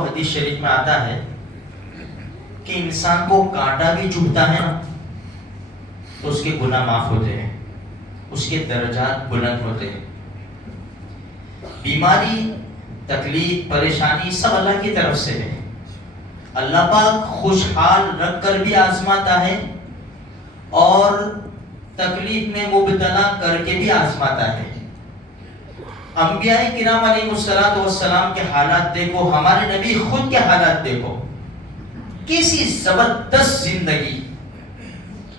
حدیث شریف میں آتا ہے کہ انسان کو کانٹا بھی چبھتا ہے نا تو اس کے گناہ معاف ہوتے ہیں، اس کے درجات بلند ہوتے ہیں۔ بیماری، تکلیف، پریشانی سب اللہ کی طرف سے ہے۔ اللہ پاک خوشحال رکھ کر بھی آزماتا ہے اور تکلیف میں مبتلا کر کے بھی آزماتا ہے۔ انبیاء کرام علیہ السلام کے حالات دیکھو، ہمارے نبی خود کے حالات دیکھو، کیسی زبردست زندگی،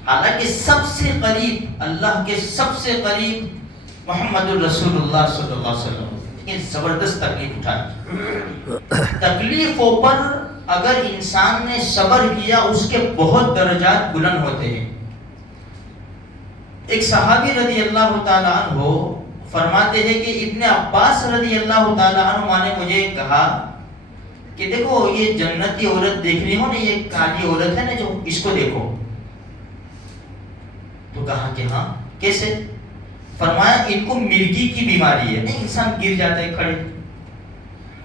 حالانکہ سب سے قریب اللہ کے سب سے قریب محمد الرسول اللہ صلی اللہ علیہ وسلم، لیکن زبردست تکلیف اٹھائی۔ تکلیفوں پر اگر انسان نے صبر کیا اس کے بہت درجات بلند ہوتے ہیں۔ ایک صحابی رضی اللہ تعالیٰ عنہ فرماتے ہیں کہ ابن عباس رضی اللہ تعالیٰ عنہ نے مجھے کہا کہ دیکھو یہ جنتی عورت دیکھ رہی ہو نا، یہ کالی عورت ہے نا جو، اس کو دیکھو۔ تو کہا کہ ہاں کیسے؟ فرمایا ان کو مرگی کی بیماری ہے، نہیں انسان گر جاتا ہے کھڑے۔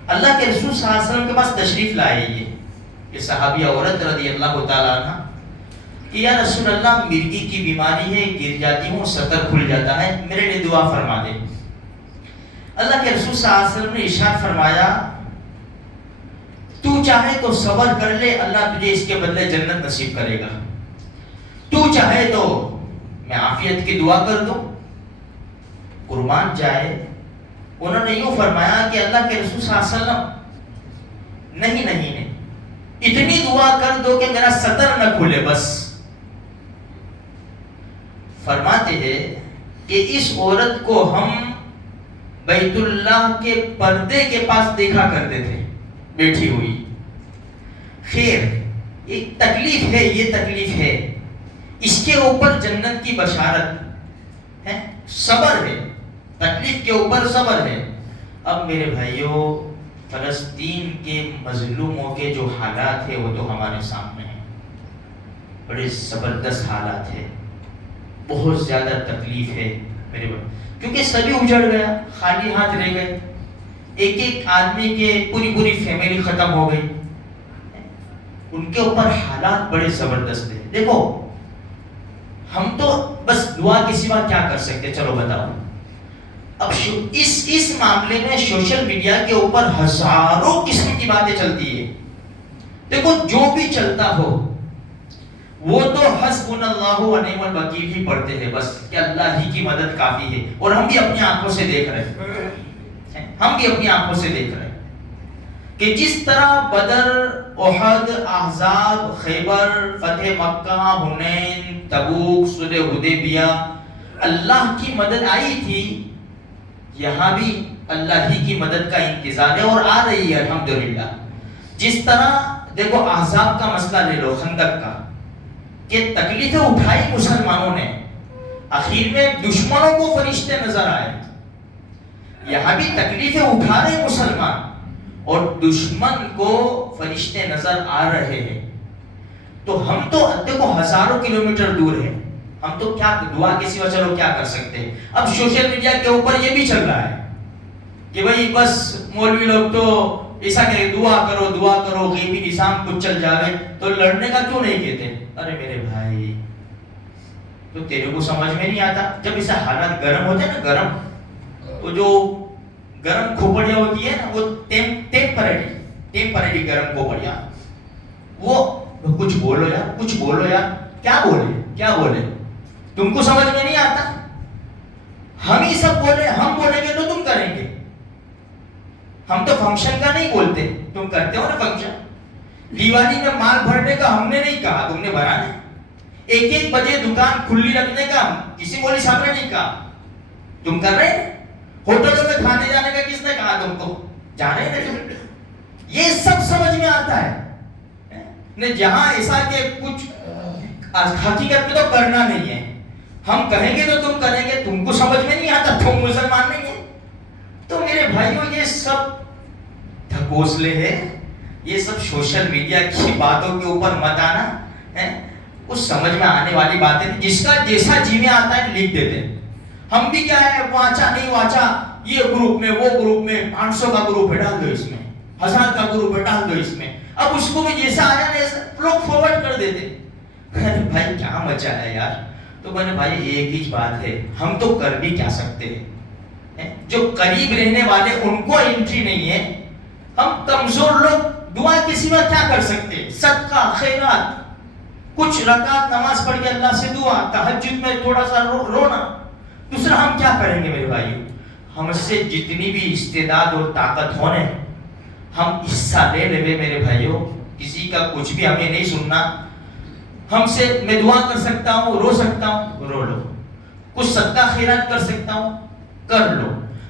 اللہ کے رسول صلی اللہ علیہ وسلم کے پاس تشریف لائے یہ صحابی عورت رضی اللہ تعالیٰ عنہ کہ یا رسول اللہ مرگی کی بیماری ہے، گر جاتی ہوں، سطر کھل جاتا ہے، میرے لیے دعا فرما دے۔ اللہ کے رسول صلی اللہ علیہ وسلم نے ارشاد فرمایا تو چاہے تو صبر کر لے، اللہ تجھے اس کے بدلے جنت نصیب کرے گا، تو چاہے تو میں عافیت کی دعا کر دوں، قربان جائے۔ انہوں نے یوں فرمایا کہ اللہ کے رسول صلی اللہ علیہ وسلم نہیں اتنی دعا کر دو کہ میرا سطر نہ کھلے بس۔ فرماتے ہیں کہ اس عورت کو ہم بیت اللہ کے پردے کے پاس دیکھا کرتے تھے بیٹھی ہوئی۔ خیر ایک تکلیف ہے، یہ تکلیف ہے، اس کے اوپر جنت کی بشارت ہے، صبر ہے، تکلیف کے اوپر صبر ہے۔ اب میرے بھائیوں، فلسطین کے مظلوموں کے جو حالات ہیں وہ تو ہمارے سامنے ہیں، بڑے زبردست حالات ہیں، بہت زیادہ تکلیف ہے میرے بھائی، کیونکہ سبھی اجڑ گیا، خالی ہاتھ رہ گئے، ایک ایک آدمی کے پوری فیملی ختم ہو گئی، ان کے اوپر حالات بڑے زبردست ہیں۔ دیکھو ہم تو بس دعا کے سوا کیا کر سکتے، چلو بتاؤ۔ اب اس معاملے میں سوشل میڈیا کے اوپر ہزاروں قسم کی باتیں چلتی ہے۔ دیکھو جو بھی چلتا ہو وہ تو حسبنا اللہ و نعم الوکیل ہی پڑھتے ہیں بس، کہ اللہ ہی کی مدد کافی ہے، اور ہم بھی اپنی آنکھوں سے دیکھ رہے ہیں، کہ جس طرح بدر، احد، احزاب، خیبر، فتح مکہ، حنین، تبوک، صلح حدیبیہ، اللہ کی مدد آئی تھی، یہاں بھی اللہ ہی کی مدد کا انتظار ہے اور آ رہی ہے الحمدللہ۔ جس طرح دیکھو احزاب کا مسئلہ لے لو، خندق کا، کہ تکلیفیں اٹھائی مسلمانوں نے، آخر میں دشمنوں کو فرشتے نظر آئے، یہاں بھی تکلیفیں اٹھا رہے مسلمان اور دشمن کو فرشتے نظر آ رہے ہیں۔ تو ہم تو دیکھو ہزاروں کلومیٹر دور ہیں، ہم تو کیا دعا کے سوا چلو کیا کر سکتے ہیں۔ اب سوشل میڈیا کے اوپر یہ بھی چل رہا ہے کہ بھئی بس مولوی لوگ تو ایسا کہ دعا کرو غیبی نظام کچھ چل جاوے، تو لڑنے کا کیوں نہیں کہتے؟ ارے میرے بھائی تو تیرے کو سمجھ میں نہیں آتا، جب ایسا حالات گرم ہوتے ہیں نا، گرم وہ جو گرم کھوپڑیاں ہوتی ہے نا، وہ ٹیمپریری گرم کھوپڑیاں، وہ کچھ بولو یار، کیا بولے تم کو سمجھ میں نہیں آتا، ہم ہی سب بولے، ہم بولیں گے تو تم کریں گے، ہم تو فنکشن کا نہیں بولتے، تم کرتے ہو نا فنکشن۔ دیوالی میں مال بھرنے کا ہم نے نہیں کہا، تم نے بھرا ہے۔ 1 بجے دکان کھلی رکھنے کا کسی مولوی صاحب نے نہیں کہا، تم کر رہے ہیں۔ ہوٹلوں میں کھانے جانے کا کس نے کہا تم کو، جا رہے ہیں تم۔ یہ سب سمجھ میں آتا ہے، جہاں ایسا کہ کچھ حقیقت میں تو کرنا نہیں ہے، ہم کہیں گے تو تم کریں گے، تم کو سمجھ میں نہیں آتا، تم مسلمان نہیں ہیں۔ تو میرے بھائیوں یہ سب ڈھکوسلے ہیں، یہ سب سوشل میڈیا کی باتوں کے اوپر مت آنا ہے، کچھ سمجھ میں آنے والی باتیں جس کا جیسا جی میں آتا ہے لکھ دیتے ہیں۔ ہم بھی کیا ہے، واچا نہیں واچا، یہ گروپ میں وہ گروپ میں 500 کا گروپ ہے، ڈال دو اس میں، 1000 کا گروپ ڈال دو اس میں. اب اس کو بھی جیسا آیا نا لوگ فارورڈ کر دیتے. ارے بھائی کیا مچا ہے یار. تو میں نے بھائی ایک ہی بات ہے, ہم تو کر بھی کیا سکتے ہیں, جو قریب رہنے والے ان کو انٹری نہیں ہے, ہم کمزور لوگ دعا کے سوا کیا کر سکتے ہیں؟ صدقہ, خیرات, کچھ رکعت نماز پڑھ کے اللہ سے دعا, تہجد میں تھوڑا سا رونا. دوسرا ہم کیا کریں گے میرے بھائیو؟ ہم سے جتنی بھی استعداد اور طاقت ہونے ہم حصہ لے لے میرے بھائیو. کسی کا کچھ بھی ہمیں نہیں سننا. ہم سے میں دعا کر سکتا ہوں, رو سکتا ہوں, رو لو. کچھ صدقہ خیرات کر سکتا ہوں, کر لو.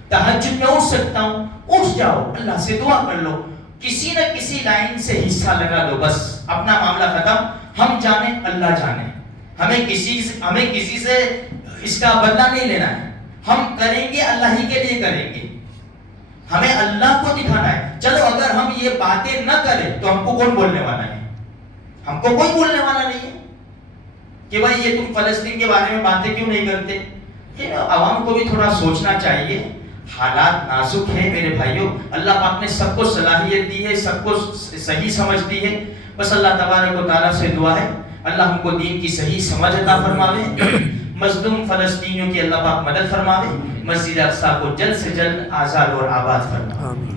تہجد میں اٹھ سکتا ہوں, اٹھ جاؤ, اللہ سے دعا کر لو. کسی نہ کسی لائن سے حصہ لگا دو, بس اپنا معاملہ ختم. ہم جانے اللہ جانے, ہمیں کسی سے اس کا بدلہ نہیں لینا ہے. ہم کریں گے اللہ ہی کے لیے کریں گے, ہمیں اللہ کو دکھانا ہے. چلو اگر ہم یہ باتیں نہ کریں تو ہم کو کون بولنے والا ہے؟ ہم کو کوئی بولنے والا نہیں ہے کہ بھائی یہ تم فلسطین کے بارے میں باتیں کیوں نہیں کرتے. عوام کو بھی تھوڑا سوچنا چاہیے. حالات نازک ہیں میرے بھائیوں. اللہ پاک نے سب کو صلاحیت دی ہے, سب کو صحیح سمجھ دی ہے. بس اللہ تبارک و تعالیٰ سے دعا ہے اللہ ہم کو دین کی صحیح سمجھ عطا فرماوے. مظلوم فلسطینیوں کی اللہ پاک مدد فرماوے. مسجد اقصی کو جلد سے جلد آزاد اور آباد فرماوے.